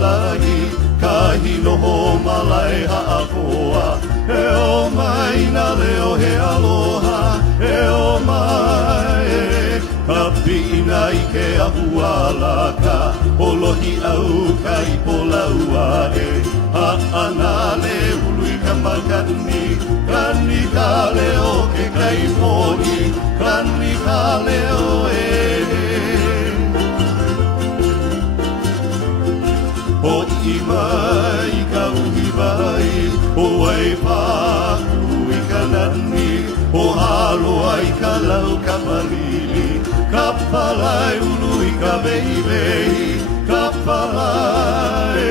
lai, ka hino ho malai haakoa. He o mai na leo he aloha, he o mai ka pina i ke ahualaka, olohi au ka ipola ua e. Ha'ana le ului ka makani, kani ka leo ke kaiponi, kani ka leo e. O i mai ka uhi vai, o ai paku i ka nani, o haloa i ka lau ka malili, ka palai ulu i ka veivei, ka palai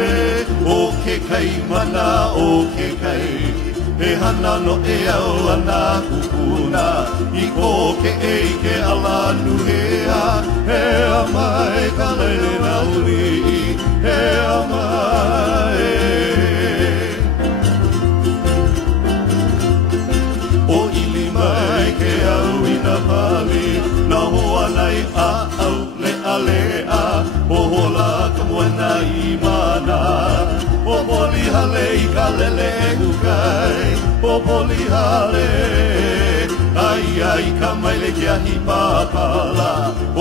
o ke kai mana o ke kai, e hana no e au ana kukuna, i ko ke ei ke alanu hea, he a mai ka lele na uli, he a mai. O ili mai ke au ina pali, na hoa nai a au le a le a, o hola ka moena i mana. O poli hale i ka lele e hukai, o poli hale. Ai ai ka maile ke ahi papala,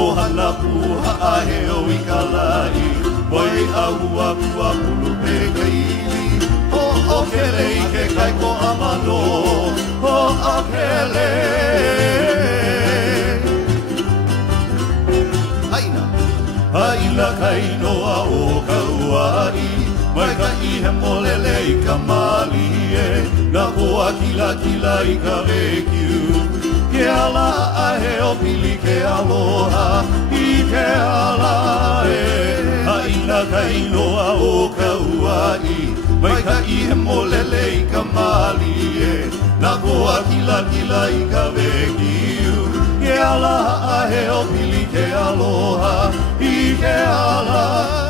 o hana puha a heo i ka lai. Wai ahua pua pulu pe kaili, o okele i ke kai ko amano, o okele. Aina, aina kai noa o kauai, mai ka i he molele i ka mali e, na hoa kila kila i ka rekiu. Ke ala a he o pili ke aloha, i ke ala e. Haina ka inoa o ka uai, mai ka i he molele i ka mali e, na hoa kila kila i ka rekiu. Ke ala a he o pili ke aloha, i ke ala e.